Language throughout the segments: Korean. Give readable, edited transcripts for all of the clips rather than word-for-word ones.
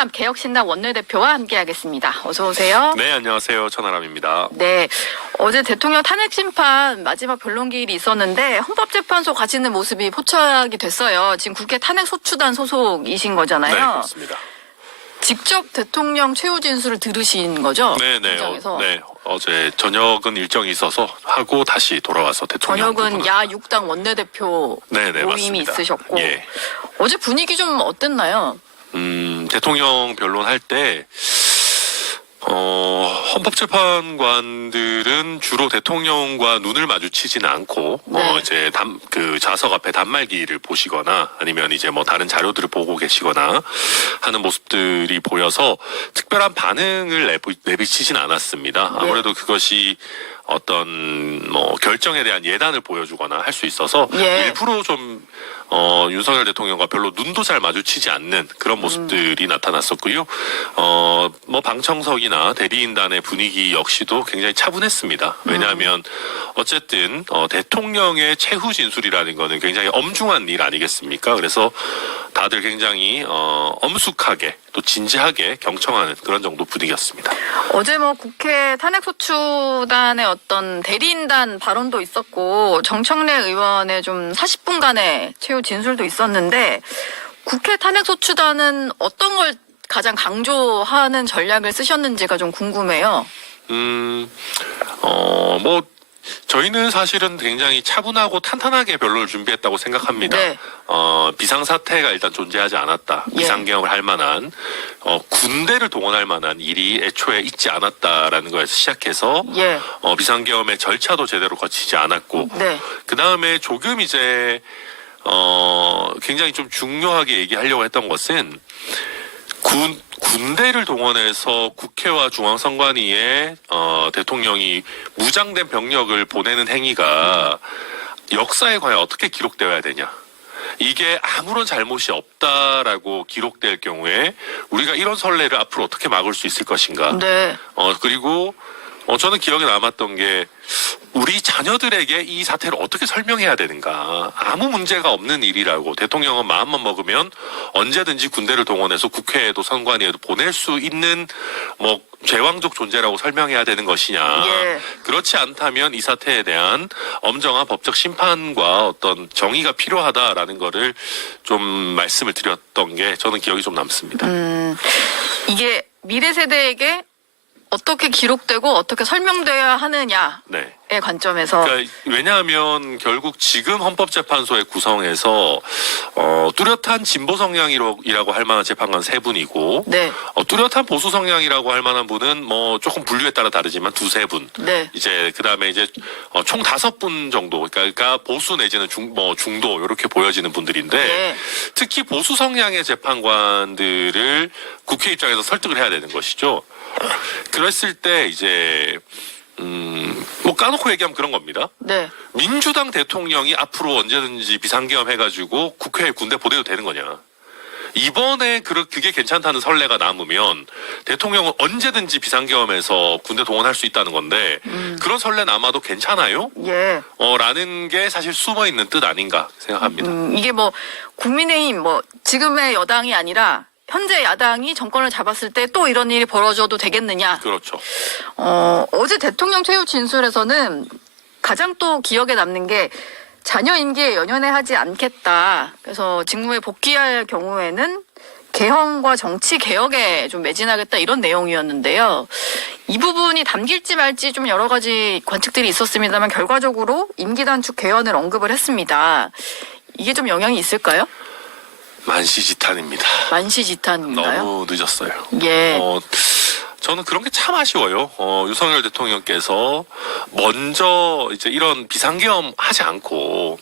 천하람 개혁신당 원내대표와 함께하겠습니다. 어서 오세요. 네, 안녕하세요. 천하람입니다. 네, 어제 대통령 탄핵 심판 마지막 변론기일이 있었는데 헌법재판소 가시는 모습이 포착이 됐어요. 지금 국회 탄핵소추단 소속이신 거잖아요. 네, 그렇습니다. 직접 대통령 최후 진술을 들으신 거죠? 네네. 어제 저녁은 일정이 있어서 하고 다시 돌아와서 대통령 저녁은 야6당 원내대표 네네, 모임이 맞습니다. 있으셨고 예. 어제 분위기 좀 어땠나요? 대통령 변론할 때 헌법재판관들은 주로 대통령과 눈을 마주치지는 않고 네. 이제 그 좌석 앞에 단말기를 보시거나 아니면 이제 뭐 다른 자료들을 보고 계시거나 하는 모습들이 보여서 특별한 반응을 내비치진 않았습니다. 네. 아무래도 그것이 어떤 뭐 결정에 대한 예단을 보여주거나 할 수 있어서 예. 일부러 좀 윤석열 대통령과 별로 눈도 잘 마주치지 않는 그런 모습들이 나타났었고요. 뭐 방청석이나 대리인단의 분위기 역시도 굉장히 차분했습니다. 왜냐하면 어쨌든 대통령의 최후 진술이라는 거는 굉장히 엄중한 일 아니겠습니까? 그래서 다들 굉장히 엄숙하게 또 진지하게 경청하는 그런 정도 분위기였습니다. 어제 뭐 국회 탄핵소추단의 어떤 대리인단 발언도 있었고 정청래 의원의 좀 40분간의 최후 진술도 있었는데 국회 탄핵소추단은 어떤 걸 가장 강조하는 전략을 쓰셨는지가 좀 궁금해요. 뭐 저희는 사실은 굉장히 차분하고 탄탄하게 변론을 준비했다고 생각합니다. 네. 비상사태가 일단 존재하지 않았다. 예. 비상경험을 할 만한 군대를 동원할 만한 일이 애초에 있지 않았다라는 거에서 시작해서 예. 비상경험의 절차도 제대로 거치지 않았고 네. 그 다음에 조금 이제 굉장히 좀 중요하게 얘기하려고 했던 것은 군대를 동원해서 국회와 중앙선관위에 대통령이 무장된 병력을 보내는 행위가 역사에 과연 어떻게 기록되어야 되냐. 이게 아무런 잘못이 없다라고 기록될 경우에 우리가 이런 선례를 앞으로 어떻게 막을 수 있을 것인가. 네. 그리고 저는 기억에 남았던 게 우리 자녀들에게 이 사태를 어떻게 설명해야 되는가. 아무 문제가 없는 일이라고 대통령은 마음만 먹으면 언제든지 군대를 동원해서 국회에도 선관위에도 보낼 수 있는 뭐 제왕적 존재라고 설명해야 되는 것이냐. 예. 그렇지 않다면 이 사태에 대한 엄정한 법적 심판과 어떤 정의가 필요하다라는 거를 좀 말씀을 드렸던 게 저는 기억이 좀 남습니다. 이게 미래 세대에게 어떻게 기록되고 어떻게 설명돼야 하느냐의 네. 관점에서 그러니까 왜냐하면 결국 지금 헌법재판소의 구성에서 뚜렷한 진보 성향이라고 할 만한 재판관 3분이고 네. 뚜렷한 보수 성향이라고 할 만한 분은 뭐 조금 분류에 따라 다르지만 2-3분. 네. 이제 그다음에 이제 총 5분 정도. 그러니까 보수 내지는 중도 이렇게 보여지는 분들인데 네. 특히 보수 성향의 재판관들을 국회 입장에서 설득을 해야 되는 것이죠. 그랬을 때 이제 뭐 까놓고 얘기하면 그런 겁니다. 네. 민주당 대통령이 앞으로 언제든지 비상계엄 해가지고 국회에 군대 보내도 되는 거냐. 이번에 그게 괜찮다는 선례가 남으면 대통령은 언제든지 비상계엄에서 군대 동원할 수 있다는 건데 그런 선례 남아도 괜찮아요? 예. 라는 게 사실 숨어있는 뜻 아닌가 생각합니다. 이게 뭐 국민의힘 뭐 지금의 여당이 아니라 현재 야당이 정권을 잡았을 때 또 이런 일이 벌어져도 되겠느냐. 그렇죠. 어제 대통령 최후 진술에서는 가장 또 기억에 남는 게 자녀 임기에 연연해 하지 않겠다. 그래서 직무에 복귀할 경우에는 개헌과 정치 개혁에 좀 매진하겠다 이런 내용이었는데요. 이 부분이 담길지 말지 좀 여러 가지 관측들이 있었습니다만 결과적으로 임기 단축 개헌을 언급을 했습니다. 이게 좀 영향이 있을까요? 만시지탄입니다. 만시지탄인가요? 너무 늦었어요. 예. 저는 그런 게 참 아쉬워요. 윤석열 대통령께서 먼저 이제 이런 비상계엄 하지 않고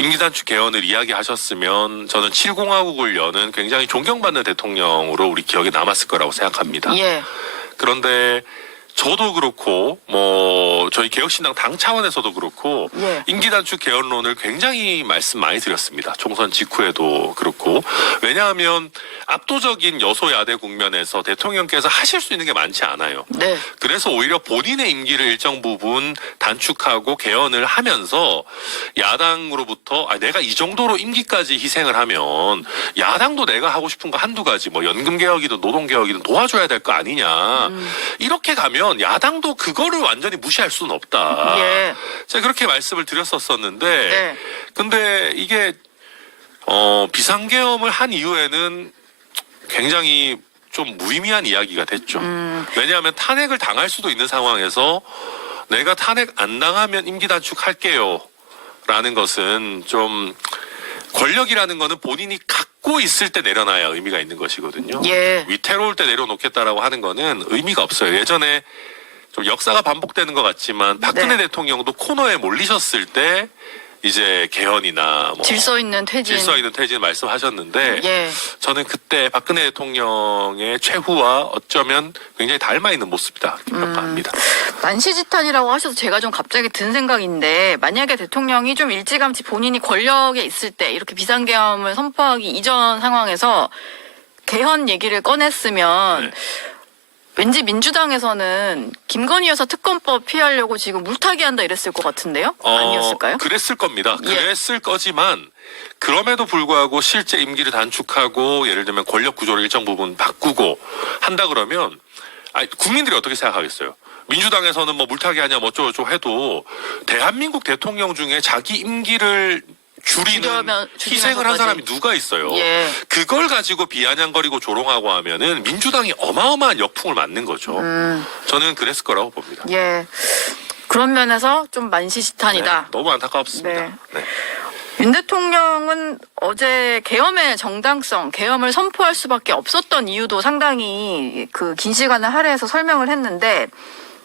임기단축 개헌을 이야기하셨으면 저는 7공화국을 여는 굉장히 존경받는 대통령으로 우리 기억에 남았을 거라고 생각합니다. 예. 그런데 저도 그렇고 뭐 저희 개혁신당 당 차원에서도 그렇고 예. 임기 단축 개헌론을 굉장히 말씀 많이 드렸습니다. 총선 직후에도 그렇고. 왜냐하면 압도적인 여소야대 국면에서 대통령께서 하실 수 있는 게 많지 않아요. 네. 그래서 오히려 본인의 임기를 일정 부분 단축하고 개헌을 하면서 야당으로부터 내가 이 정도로 임기까지 희생을 하면 야당도 내가 하고 싶은 거 한두 가지 뭐 연금 개혁이든 노동 개혁이든 도와줘야 될 거 아니냐. 이렇게 가면 야당도 그거를 완전히 무시할 수는 없다. 예. 제가 그렇게 말씀을 드렸었었는데 네. 근데 이게 비상계엄을 한 이후에는 굉장히 좀 무의미한 이야기가 됐죠. 왜냐하면 탄핵을 당할 수도 있는 상황에서 내가 탄핵 안 당하면 임기 단축할게요 라는 것은 좀 권력이라는 거는 본인이 갖고 있을 때 내려놔야 의미가 있는 것이거든요. 예. 위태로울 때 내려놓겠다라고 하는 거는 의미가 없어요. 예전에 좀 역사가 반복되는 것 같지만 박근혜 네. 대통령도 코너에 몰리셨을 때 이제 개헌이나 뭐 질서 있는 퇴진. 질서 있는 퇴진 말씀하셨는데 예. 저는 그때 박근혜 대통령의 최후와 어쩌면 굉장히 닮아 있는 모습이다 이렇게 평가합니다. 만시지탄이라고 하셔서 제가 좀 갑자기 든 생각인데 만약에 대통령이 좀 일찌감치 본인이 권력에 있을 때 이렇게 비상계엄을 선포하기 이전 상황에서 개헌 얘기를 꺼냈으면 네. 왠지 민주당에서는 김건희 여사 특검법 피하려고 지금 물타기 한다 이랬을 것 같은데요? 아니었을까요? 그랬을 겁니다. 예. 그랬을 거지만 그럼에도 불구하고 실제 임기를 단축하고 예를 들면 권력 구조를 일정 부분 바꾸고 한다 그러면 국민들이 어떻게 생각하겠어요? 민주당에서는 뭐 물타기 하냐 뭐 어쩌고저쩌고 해도 대한민국 대통령 중에 자기 임기를 줄이는 희생을 한 사람이 누가 있어요? 예. 그걸 가지고 비아냥거리고 조롱하고 하면은 민주당이 어마어마한 역풍을 맞는 거죠. 저는 그랬을 거라고 봅니다. 예. 그런 면에서 좀 만시지탄이다. 네, 너무 안타깝습니다. 네. 네. 윤 대통령은 어제 계엄의 정당성, 계엄을 선포할 수밖에 없었던 이유도 상당히 그 긴 시간을 할애해서 설명을 했는데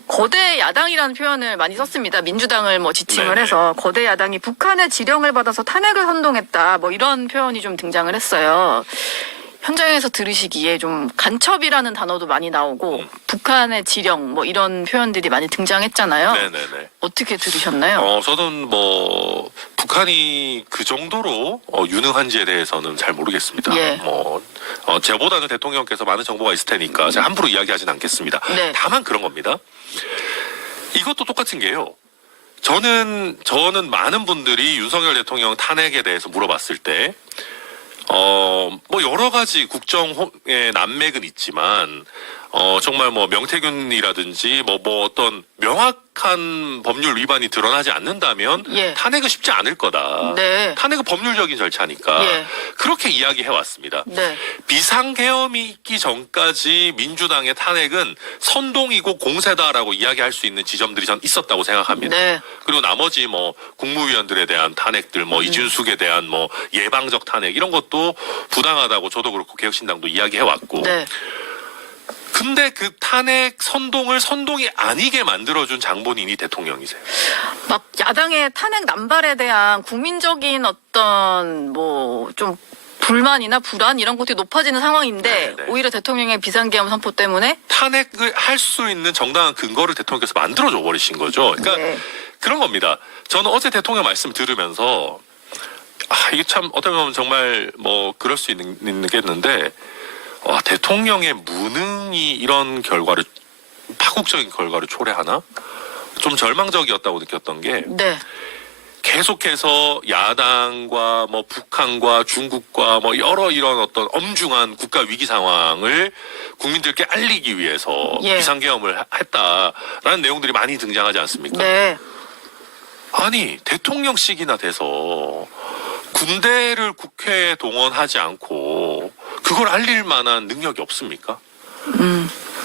거대 야당이라는 표현을 많이 썼습니다. 민주당을 뭐 지칭을 네네. 해서 거대 야당이 북한의 지령을 받아서 탄핵을 선동했다. 뭐 이런 표현이 좀 등장을 했어요. 현장에서 들으시기에 좀 간첩이라는 단어도 많이 나오고 북한의 지령 뭐 이런 표현들이 많이 등장했잖아요. 네네네. 어떻게 들으셨나요? 저는 뭐 북한이 그 정도로 유능한지에 대해서는 잘 모르겠습니다. 예. 제보다는 대통령께서 많은 정보가 있을 테니까 제가 함부로 이야기하진 않겠습니다. 네. 다만 그런 겁니다. 이것도 똑같은 게요. 저는 많은 분들이 윤석열 대통령 탄핵에 대해서 물어봤을 때 뭐 여러 가지 국정의 난맥은 있지만 정말 뭐 명태균이라든지 뭐 어떤 명확한 법률 위반이 드러나지 않는다면 예. 탄핵은 쉽지 않을 거다. 네. 탄핵은 법률적인 절차니까 예. 그렇게 이야기해 왔습니다. 네. 비상계엄이 있기 전까지 민주당의 탄핵은 선동이고 공세다라고 이야기할 수 있는 지점들이 전 있었다고 생각합니다. 네. 그리고 나머지 뭐 국무위원들에 대한 탄핵들, 뭐 이준숙에 대한 뭐 예방적 탄핵 이런 것도 부당하다고 저도 그렇고 개혁신당도 이야기해 왔고. 네. 근데 그 탄핵 선동을 선동이 아니게 만들어준 장본인이 대통령이세요. 막 야당의 탄핵 남발에 대한 국민적인 어떤 뭐 좀 불만이나 불안 이런 것들이 높아지는 상황인데 네네. 오히려 대통령의 비상계엄 선포 때문에 탄핵을 할 수 있는 정당한 근거를 대통령께서 만들어줘 버리신 거죠. 그러니까 네. 그런 겁니다. 저는 어제 대통령 말씀 들으면서 이게 참 어떻게 보면 정말 뭐 그럴 수 있겠는데 대통령의 무능이 이런 결과를 파국적인 결과를 초래하나? 좀 절망적이었다고 느꼈던 게 네. 계속해서 야당과 뭐 북한과 중국과 뭐 여러 이런 어떤 엄중한 국가 위기 상황을 국민들께 알리기 위해서 예. 비상계엄을 했다라는 내용들이 많이 등장하지 않습니까? 네. 아니 대통령직이나 돼서 군대를 국회에 동원하지 않고 그걸 알릴 만한 능력이 없습니까?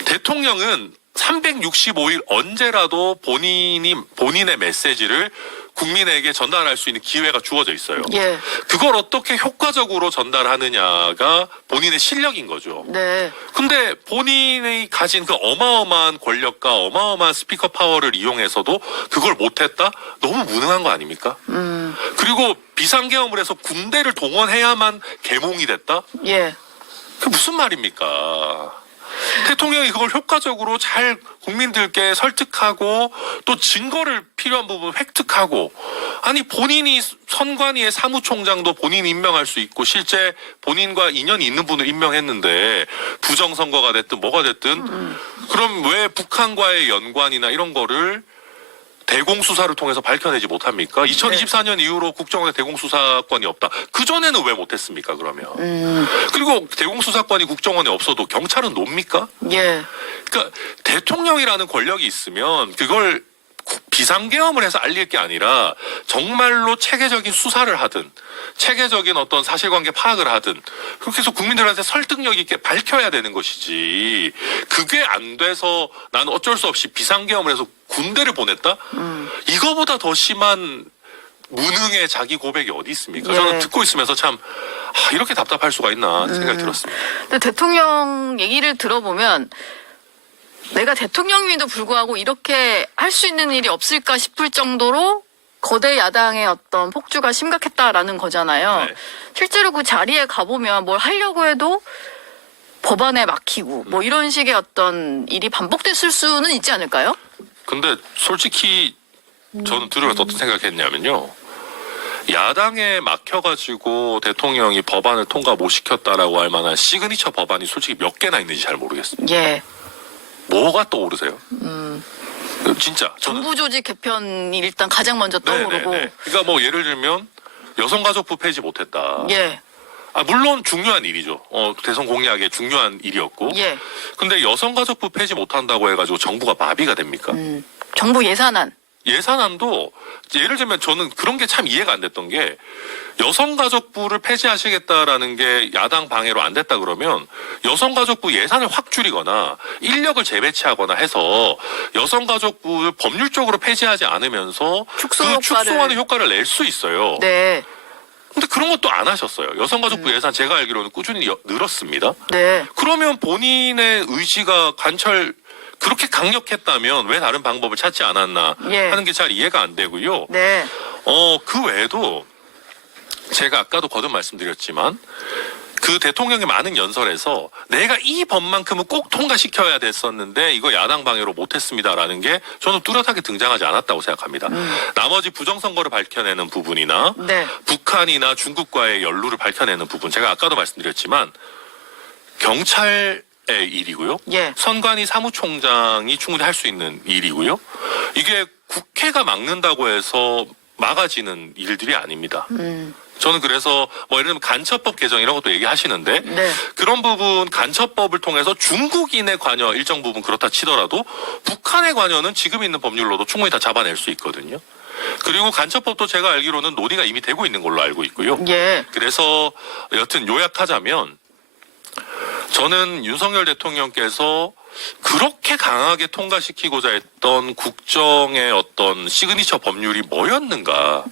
대통령은 365일 언제라도 본인의 메시지를 국민에게 전달할 수 있는 기회가 주어져 있어요. 예. 그걸 어떻게 효과적으로 전달하느냐가 본인의 실력인 거죠. 네. 근데 본인이 가진 그 어마어마한 권력과 어마어마한 스피커 파워를 이용해서도 그걸 못했다? 너무 무능한 거 아닙니까? 그리고 비상계엄을 해서 군대를 동원해야만 계몽이 됐다? 예. 그게 무슨 말입니까? 대통령이 그걸 효과적으로 잘 국민들께 설득하고 또 증거를 필요한 부분 획득하고 아니 본인이 선관위의 사무총장도 본인이 임명할 수 있고 실제 본인과 인연이 있는 분을 임명했는데 부정선거가 됐든 뭐가 됐든 그럼 왜 북한과의 연관이나 이런 거를 대공수사를 통해서 밝혀내지 못합니까? 2024년 이후로 국정원에 대공수사권이 없다. 그전에는 왜 못했습니까, 그러면? 그리고 대공수사권이 국정원에 없어도 경찰은 놉니까? 예. 그러니까 대통령이라는 권력이 있으면 그걸 비상계엄을 해서 알릴 게 아니라 정말로 체계적인 수사를 하든 체계적인 어떤 사실관계 파악을 하든 그렇게 해서 국민들한테 설득력 있게 밝혀야 되는 것이지 그게 안 돼서 나는 어쩔 수 없이 비상계엄을 해서 군대를 보냈다? 이거보다 더 심한 무능의 자기 고백이 어디 있습니까? 예. 저는 듣고 있으면서 참 이렇게 답답할 수가 있나 생각이 들었습니다. 근데 대통령 얘기를 들어보면 내가 대통령임에도 불구하고 이렇게 할 수 있는 일이 없을까 싶을 정도로 거대 야당의 어떤 폭주가 심각했다라는 거잖아요. 네. 실제로 그 자리에 가보면 뭘 하려고 해도 법안에 막히고 뭐 이런 식의 어떤 일이 반복됐을 수는 있지 않을까요? 근데 솔직히 저는 들으면서 어떤 생각했냐면요. 야당에 막혀가지고 대통령이 법안을 통과 못 시켰다라고 할 만한 시그니처 법안이 솔직히 몇 개나 있는지 잘 모르겠어요. 예. 뭐가 떠오르세요? 진짜 저는 정부 조직 개편이 일단 가장 먼저 떠오르고. 네네네. 그러니까 뭐 예를 들면 여성가족부 폐지 못했다. 예. 물론 중요한 일이죠. 대선 공약에 중요한 일이었고. 예. 근데 여성가족부 폐지 못한다고 해가지고 정부가 마비가 됩니까? 정부 예산안. 예산안도 예를 들면 저는 그런 게 참 이해가 안 됐던 게 여성가족부를 폐지하시겠다라는 게 야당 방해로 안 됐다 그러면 여성가족부 예산을 확 줄이거나 인력을 재배치하거나 해서 여성가족부를 법률적으로 폐지하지 않으면서 축소 그 효과를. 축소하는 효과를 낼 수 있어요. 네. 근데 그런 것도 안 하셨어요. 여성가족부 예산 제가 알기로는 꾸준히 늘었습니다. 네. 그러면 본인의 의지가 그렇게 강력했다면 왜 다른 방법을 찾지 않았나 예. 하는 게 잘 이해가 안 되고요. 네. 그 외에도 제가 아까도 거듭 말씀드렸지만 그 대통령의 많은 연설에서 내가 이 법만큼은 꼭 통과시켜야 됐었는데 이거 야당 방해로 못했습니다라는 게 저는 뚜렷하게 등장하지 않았다고 생각합니다. 나머지 부정선거를 밝혀내는 부분이나 네. 북한이나 중국과의 연루를 밝혀내는 부분 제가 아까도 말씀드렸지만 경찰의 일이고요. 예. 선관위 사무총장이 충분히 할 수 있는 일이고요. 이게 국회가 막는다고 해서 막아지는 일들이 아닙니다. 저는 그래서 뭐 예를 들면 간첩법 개정 이런 것도 얘기하시는데 네. 그런 부분 간첩법을 통해서 중국인의 관여 일정 부분 그렇다 치더라도 북한의 관여는 지금 있는 법률로도 충분히 다 잡아낼 수 있거든요. 그리고 간첩법도 제가 알기로는 논의가 이미 되고 있는 걸로 알고 있고요. 예. 그래서 여튼 요약하자면 저는 윤석열 대통령께서 그렇게 강하게 통과시키고자 했던 국정의 어떤 시그니처 법률이 뭐였는가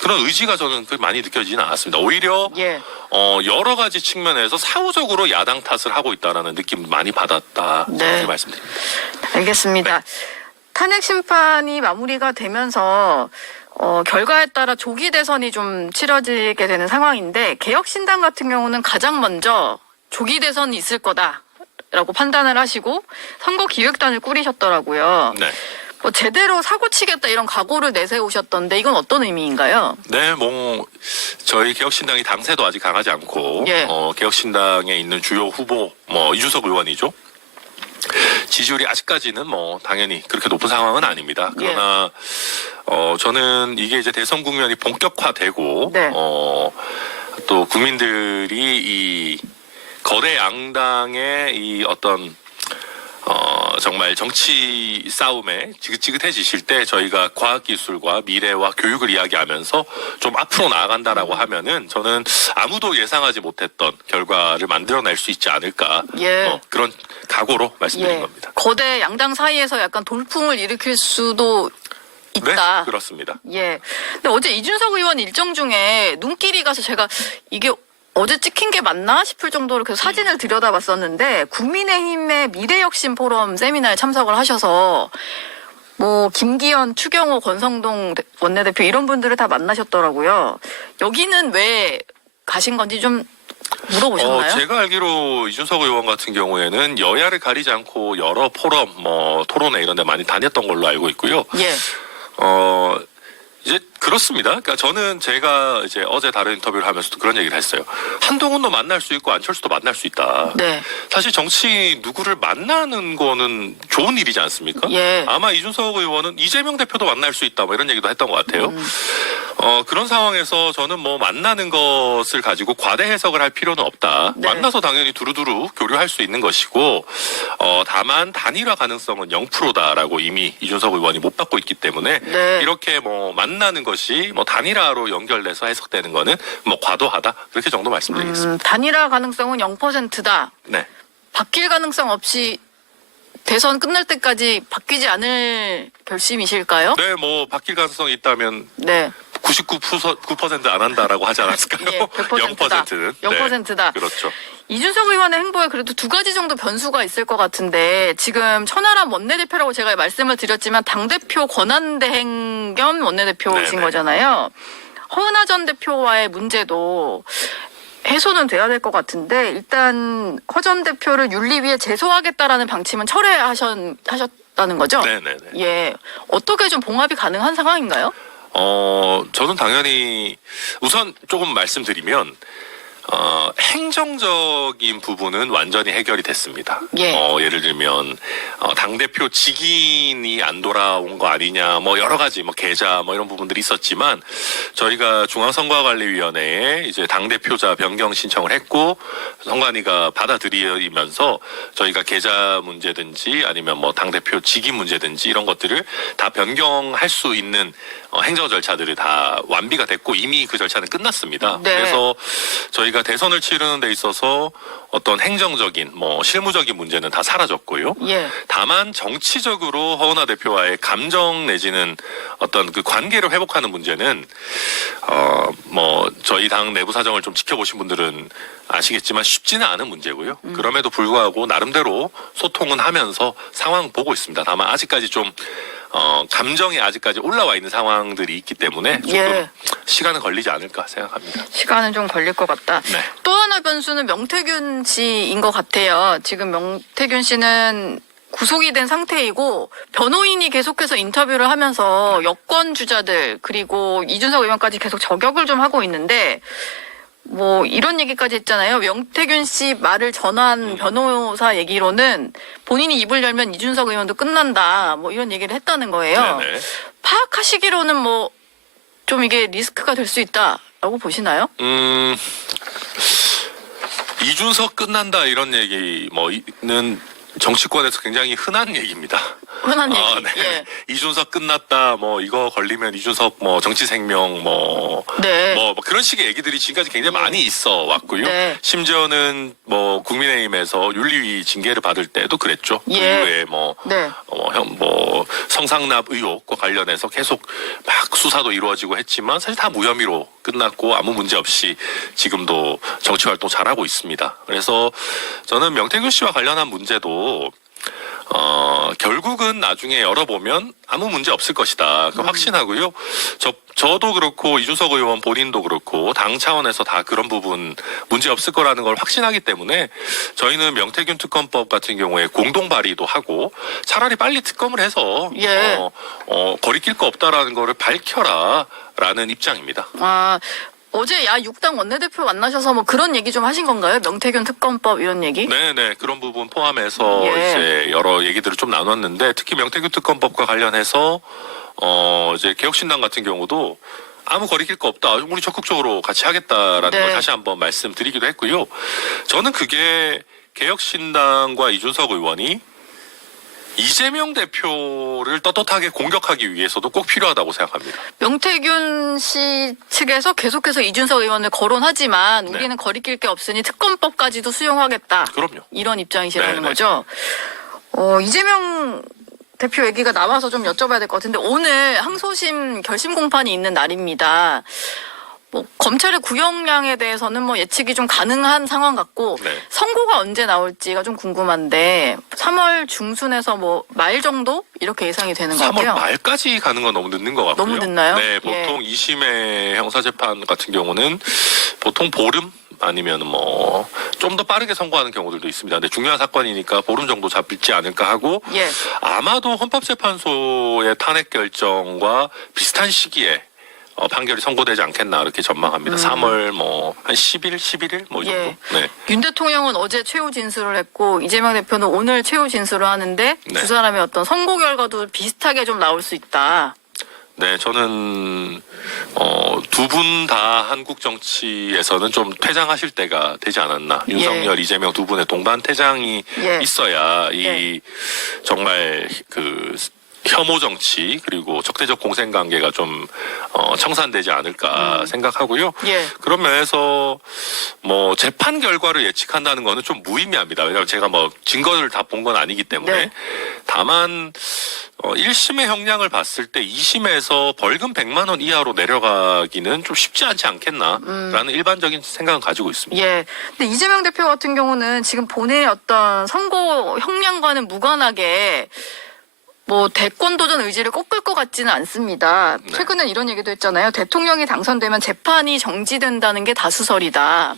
그런 의지가 저는 많이 느껴지지는 않았습니다. 오히려 예. 여러 가지 측면에서 사후적으로 야당 탓을 하고 있다라는 느낌 많이 받았다. 네. 이렇게 말씀드립니다. 알겠습니다. 탄핵 심판이 마무리가 되면서 결과에 따라 조기 대선이 좀 치러지게 되는 상황인데 개혁신당 같은 경우는 가장 먼저 조기 대선이 있을 거다라고 판단을 하시고 선거기획단을 꾸리셨더라고요. 네. 뭐 제대로 사고치겠다 이런 각오를 내세우셨던데 이건 어떤 의미인가요? 네, 뭐 저희 개혁신당이 당세도 아직 강하지 않고 예. 개혁신당에 있는 주요 후보 이준석 의원이죠. 지지율이 아직까지는 뭐 당연히 그렇게 높은 상황은 아닙니다. 그러나 저는 이게 이제 대선 국면이 본격화되고 네. 또 국민들이 이 거대 양당의 이 어떤 정말 정치 싸움에 지긋지긋해지실 때 저희가 과학기술과 미래와 교육을 이야기하면서 좀 앞으로 나아간다라고 하면은 저는 아무도 예상하지 못했던 결과를 만들어낼 수 있지 않을까 예. 그런 각오로 말씀드린 겁니다. 거대 양당 사이에서 약간 돌풍을 일으킬 수도 있다. 네, 그렇습니다. 예. 근데 어제 이준석 의원 일정 중에 눈길이 가서 제가 이게 어제 찍힌 게 맞나 싶을 정도로 그 사진을 들여다봤었는데 국민의힘의 미래혁신 포럼 세미나에 참석을 하셔서 뭐 김기현, 추경호, 권성동 원내대표 이런 분들을 다 만나셨더라고요. 여기는 왜 가신 건지 좀 물어보셨나요? 제가 알기로 이준석 의원 같은 경우에는 여야를 가리지 않고 여러 포럼, 토론회 이런 데 많이 다녔던 걸로 알고 있고요. 예. 이제 그렇습니다. 그러니까 저는 제가 이제 어제 다른 인터뷰를 하면서도 그런 얘기를 했어요. 한동훈도 만날 수 있고 안철수도 만날 수 있다. 네. 사실 정치 누구를 만나는 거는 좋은 일이지 않습니까? 예. 아마 이준석 의원은 이재명 대표도 만날 수 있다. 뭐 이런 얘기도 했던 것 같아요. 그런 상황에서 저는 뭐 만나는 것을 가지고 과대 해석을 할 필요는 없다. 네. 만나서 당연히 두루두루 교류할 수 있는 것이고, 다만 단일화 가능성은 0%다라고 이미 이준석 의원이 못 받고 있기 때문에 네. 이렇게 뭐 만나는 것이 뭐 단일화로 연결돼서 해석되는 거는 뭐 과도하다. 그렇게 정도 말씀드리겠습니다. 단일화 가능성은 0%다. 네. 바뀔 가능성 없이 대선 끝날 때까지 바뀌지 않을 결심이실까요? 네, 뭐 바뀔 가능성이 있다면 네. 99%안 한다라고 하지 않았을까요? 예, 100%다. 0%는. 0%다. 네, 그렇죠. 이준석 의원의 행보에 그래도 두 가지 정도 변수가 있을 것 같은데 지금 천하람 원내대표라고 제가 말씀을 드렸지만 당대표 권한대행 겸 원내대표이신 네네. 거잖아요. 허은하 전 대표와의 문제도 해소는 돼야 될 것 같은데 일단 허 전 대표를 윤리위에 제소하겠다라는 방침은 철회하셨다는 거죠? 네네네. 예. 어떻게 좀 봉합이 가능한 상황인가요? 저는 당연히 우선 조금 말씀드리면 행정적인 부분은 완전히 해결이 됐습니다. 예. 예를 들면 당대표 직인이 안 돌아온 거 아니냐, 뭐 여러 가지 뭐 계좌 뭐 이런 부분들이 있었지만 저희가 중앙선거관리위원회에 이제 당대표자 변경 신청을 했고 선관위가 받아들이면서 저희가 계좌 문제든지 아니면 뭐 당대표 직인 문제든지 이런 것들을 다 변경할 수 있는 행정 절차들이 다 완비가 됐고 이미 그 절차는 끝났습니다. 네. 그래서 저희가 대선을 치르는 데 있어서 어떤 행정적인 뭐 실무적인 문제는 다 사라졌고요. 예. 다만 정치적으로 허은하 대표와의 감정 내지는 어떤 그 관계를 회복하는 문제는 뭐 저희 당 내부 사정을 좀 지켜보신 분들은 아시겠지만 쉽지는 않은 문제고요. 그럼에도 불구하고 나름대로 소통은 하면서 상황 보고 있습니다. 다만 아직까지 좀 감정이 아직까지 올라와 있는 상황들이 있기 때문에 조금 예. 시간은 걸리지 않을까 생각합니다. 시간은 좀 걸릴 것 같다. 네. 또 하나 변수는 명태균 씨인 것 같아요. 지금 명태균 씨는 구속이 된 상태이고 변호인이 계속해서 인터뷰를 하면서 여권 주자들 그리고 이준석 의원까지 계속 저격을 좀 하고 있는데 뭐 이런 얘기까지 했잖아요. 명태균 씨 말을 전한 변호사 얘기로는 본인이 입을 열면 이준석 의원도 끝난다. 뭐 이런 얘기를 했다는 거예요. 네네. 파악하시기로는 뭐 좀 이게 리스크가 될 수 있다라고 보시나요? 이준석 끝난다 이런 얘기는 정치권에서 굉장히 흔한 얘기입니다. 흔한 얘기. 네. 예. 이준석 끝났다. 뭐 이거 걸리면 이준석 뭐 정치 생명 네. 뭐 그런 식의 얘기들이 지금까지 굉장히 많이 있어 왔고요. 네. 심지어는 뭐 국민의힘에서 윤리위 징계를 받을 때도 그랬죠. 그 예. 이후에 네. 성상납 의혹과 관련해서 계속 막 수사도 이루어지고 했지만 사실 다 무혐의로 끝났고 아무 문제 없이 지금도 정치 활동 잘하고 있습니다. 그래서 저는 명태균 씨와 관련한 문제도 결국은 나중에 열어보면 아무 문제 없을 것이다. 그 확신하고요. 저도 그렇고 이준석 의원 본인도 그렇고 당 차원에서 다 그런 부분 문제 없을 거라는 걸 확신하기 때문에 저희는 명태균 특검법 같은 경우에 공동 발의도 하고 차라리 빨리 특검을 해서 예. 거리낄 거 없다라는 거를 밝혀라라는 입장입니다. 어제 야 6당 원내대표 만나셔서 뭐 그런 얘기 좀 하신 건가요? 명태균 특검법 이런 얘기? 네네 그런 부분 포함해서 예. 이제 여러 얘기들을 좀 나눴는데 특히 명태균 특검법과 관련해서 이제 개혁신당 같은 경우도 아무 거리낄 거 없다. 우리 적극적으로 같이 하겠다라는 네. 걸 다시 한번 말씀드리기도 했고요. 저는 그게 개혁신당과 이준석 의원이 이재명 대표를 떳떳하게 공격하기 위해서도 꼭 필요하다고 생각합니다. 명태균 씨 측에서 계속해서 이준석 의원을 거론하지만 네. 우리는 거리낄 게 없으니 특검법까지도 수용하겠다. 그럼요. 이런 입장이시라는 네네. 거죠. 이재명 대표 얘기가 나와서 좀 여쭤봐야 될 것 같은데 오늘 항소심 결심 공판이 있는 날입니다. 뭐 검찰의 구형량에 대해서는 뭐 예측이 좀 가능한 상황 같고 네. 선고가 언제 나올지가 좀 궁금한데 3월 중순에서 뭐 말 정도 이렇게 예상이 되는 것 3월 같아요. 말까지 가는 건 너무 늦는 것 같고요. 너무 늦나요? 네, 보통 2심의 형사재판 같은 경우는 보통 보름 아니면 뭐 좀 더 빠르게 선고하는 경우들도 있습니다. 근데 중요한 사건이니까 보름 정도 잡힐지 않을까 하고 예. 아마도 헌법재판소의 탄핵 결정과 비슷한 시기에 판결이 선고되지 않겠나 이렇게 전망합니다. 3월 뭐 한 10일, 11일 뭐 이 정도. 예. 네. 윤 대통령은 어제 최후 진술을 했고 이재명 대표는 오늘 최후 진술을 하는데 네. 두 사람의 어떤 선고 결과도 비슷하게 좀 나올 수 있다. 네, 저는 두 분 다 한국 정치에서는 좀 퇴장하실 때가 되지 않았나. 윤석열, 이재명 두 분의 동반 퇴장이 예. 있어야 이 예. 정말 그 혐오 정치 그리고 적대적 공생 관계가 좀 청산되지 않을까 생각하고요. 예. 그런 면에서 뭐 재판 결과를 예측한다는 거는 좀 무의미합니다. 왜냐하면 제가 뭐 증거를 다 본 건 아니기 때문에 네. 다만 1심의 형량을 봤을 때 2심에서 벌금 100만 원 이하로 내려가기는 좀 쉽지 않지 않겠나라는 일반적인 생각은 가지고 있습니다. 예. 근데 이재명 대표 같은 경우는 지금 본인의 어떤 선고 형량과는 무관하게 뭐 대권 도전 의지를 꺾을 것 같지는 않습니다. 네. 최근에 이런 얘기도 했잖아요. 대통령이 당선되면 재판이 정지된다는 게 다수설이다.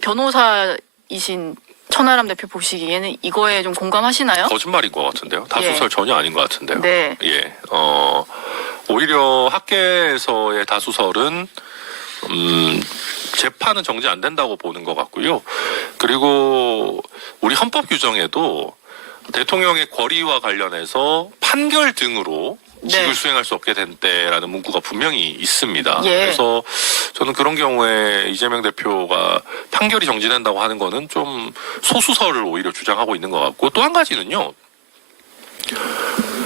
변호사이신 천하람 대표 보시기에는 이거에 좀 공감하시나요? 거짓말인 것 같은데요. 다수설 예. 전혀 아닌 것 같은데요. 네. 예. 오히려 학계에서의 다수설은 재판은 정지 안 된다고 보는 것 같고요. 그리고 우리 헌법 규정에도 대통령의 권리와 관련해서 판결 등으로 네. 직을 수행할 수 없게 된 때라는 문구가 분명히 있습니다. 예. 그래서 저는 그런 경우에 이재명 대표가 판결이 정지된다고 하는 거는 좀 소수설을 오히려 주장하고 있는 것 같고 또 한 가지는요.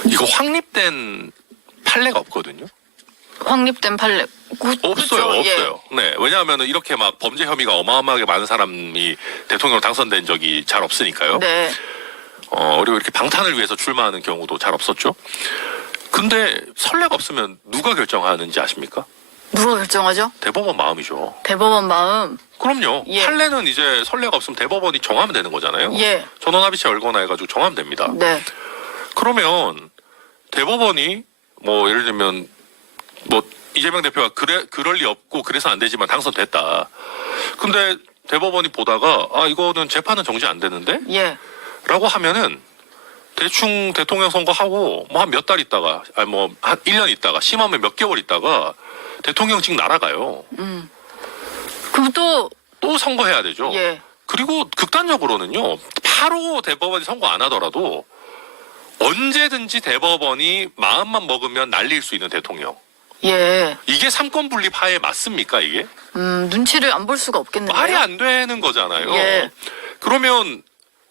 이거 확립된 판례가 없거든요. 확립된 판례. 없어요, 그렇죠. 예. 없어요. 네, 왜냐하면 이렇게 막 범죄 혐의가 어마어마하게 많은 사람이 대통령 당선된 적이 잘 없으니까요. 네. 그리고 이렇게 방탄을 위해서 출마하는 경우도 잘 없었죠. 근데 선례가 없으면 누가 결정하는지 아십니까? 누가 결정하죠? 대법원 마음이죠. 대법원 마음. 그럼요. 예. 판례는 이제 선례가 없으면 대법원이 정하면 되는 거잖아요. 예. 전원합의체 열거나 해가지고 정하면 됩니다. 네. 그러면 대법원이 뭐 예를 들면 뭐 이재명 대표가 그럴 리 없고 그래서 안 되지만 당선됐다. 근데 대법원이 보다가 이거는 재판은 정지 안 되는데? 예. 라고 하면은 대충 대통령 선거하고 뭐 한 몇 달 있다가 뭐 한 1년 있다가 심하면 몇 개월 있다가 대통령직 날아가요. 그럼 또 또 선거해야 되죠. 예. 그리고 극단적으로는요. 바로 대법원이 선거 안 하더라도 언제든지 대법원이 마음만 먹으면 날릴 수 있는 대통령. 예. 이게 삼권 분립 하에 맞습니까 이게? 눈치를 안 볼 수가 없겠는데요. 말이 안 되는 거잖아요. 예. 그러면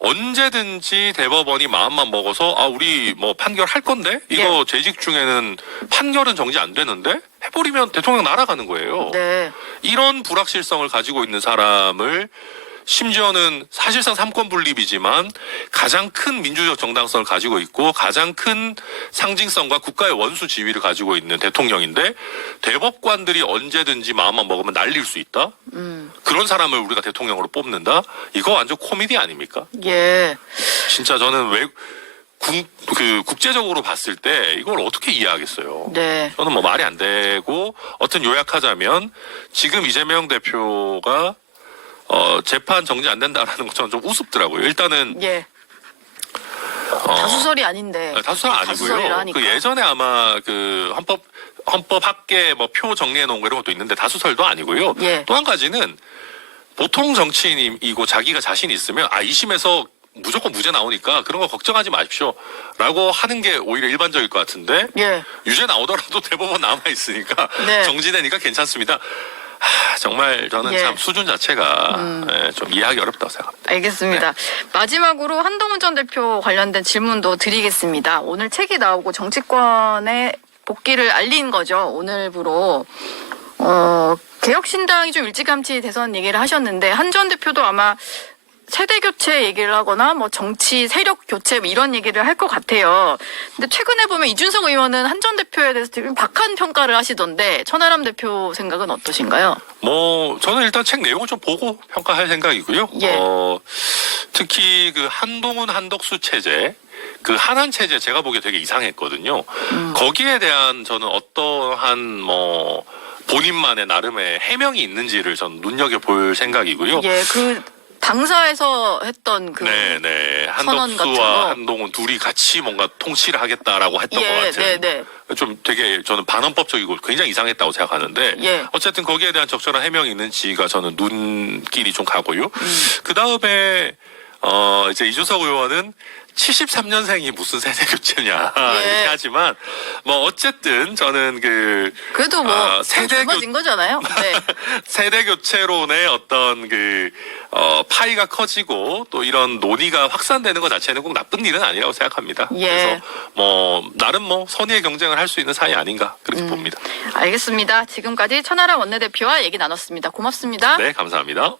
언제든지 대법원이 마음만 먹어서 우리 뭐 판결할 건데 이거 재직 중에는 판결은 정지 안 되는데 해버리면 대통령 날아가는 거예요. 네. 이런 불확실성을 가지고 있는 사람을 심지어는 사실상 삼권 분립이지만 가장 큰 민주적 정당성을 가지고 있고 가장 큰 상징성과 국가의 원수 지위를 가지고 있는 대통령인데 대법관들이 언제든지 마음만 먹으면 날릴 수 있다? 그런 사람을 우리가 대통령으로 뽑는다? 이거 완전 코미디 아닙니까? 예. 진짜 저는 국제적으로 봤을 때 이걸 어떻게 이해하겠어요? 네. 저는 뭐 말이 안 되고 어떤 요약하자면 지금 이재명 대표가 재판 정지 안 된다라는 거 저는 좀 우습더라고요. 일단은 예. 다수설이 아닌데. 다수설 아니고요. 다수설이라니까. 그 예전에 아마 그 헌법 학계 뭐 표 정리해 놓은 거 이런 것도 있는데 다수설도 아니고요. 예. 또 한 가지는 보통 정치인이고 자기가 자신 있으면 2심에서 무조건 무죄 나오니까 그런 거 걱정하지 마십시오라고 하는 게 오히려 일반적일 것 같은데 예. 유죄 나오더라도 대법원 남아 있으니까 네. 정지되니까 괜찮습니다. 정말 저는 예. 참 수준 자체가 좀 이해하기 어렵다고 생각합니다. 알겠습니다. 마지막으로 한동훈 전 대표 관련된 질문도 드리겠습니다. 오늘 책이 나오고 정치권의 복귀를 알린 거죠. 오늘부로. 개혁신당이 좀 일찌감치 대선 얘기를 하셨는데 한 전 대표도 아마 세대 교체 얘기를 하거나 뭐 정치 세력 교체 뭐 이런 얘기를 할 것 같아요. 근데 최근에 보면 이준석 의원은 한 전 대표에 대해서 되게 박한 평가를 하시던데 천하람 대표 생각은 어떠신가요? 뭐 저는 일단 책 내용을 좀 보고 평가할 생각이고요. 예. 특히 그 한동훈 한덕수 체제, 그 한한 체제 제가 보기에 되게 이상했거든요. 거기에 대한 저는 어떠한 뭐 본인만의 나름의 해명이 있는지를 전 눈여겨볼 생각이고요. 예, 그 당사에서 했던 그 네네. 선언 같은 거. 한덕수와 한동훈 둘이 같이 뭔가 통치를 하겠다라고 했던 것 예, 같은. 네. 좀 되게 저는 반헌법적이고 굉장히 이상했다고 생각하는데 예. 어쨌든 거기에 대한 적절한 해명이 있는지가 저는 눈길이 좀 가고요. 그 다음에 이제 이준석 의원은 73년생이 무슨 세대 교체냐 예. 이렇게 하지만 뭐 어쨌든 저는 그래도 뭐 세대 젊어진 거잖아요. 네. 세대 교체론의 어떤 파이가 커지고 또 이런 논의가 확산되는 것 자체는 꼭 나쁜 일은 아니라고 생각합니다. 예. 그래서 나름 선의의 경쟁을 할 수 있는 사이 아닌가 그렇게 봅니다. 알겠습니다. 지금까지 천하람 원내대표와 얘기 나눴습니다. 고맙습니다. 네, 감사합니다.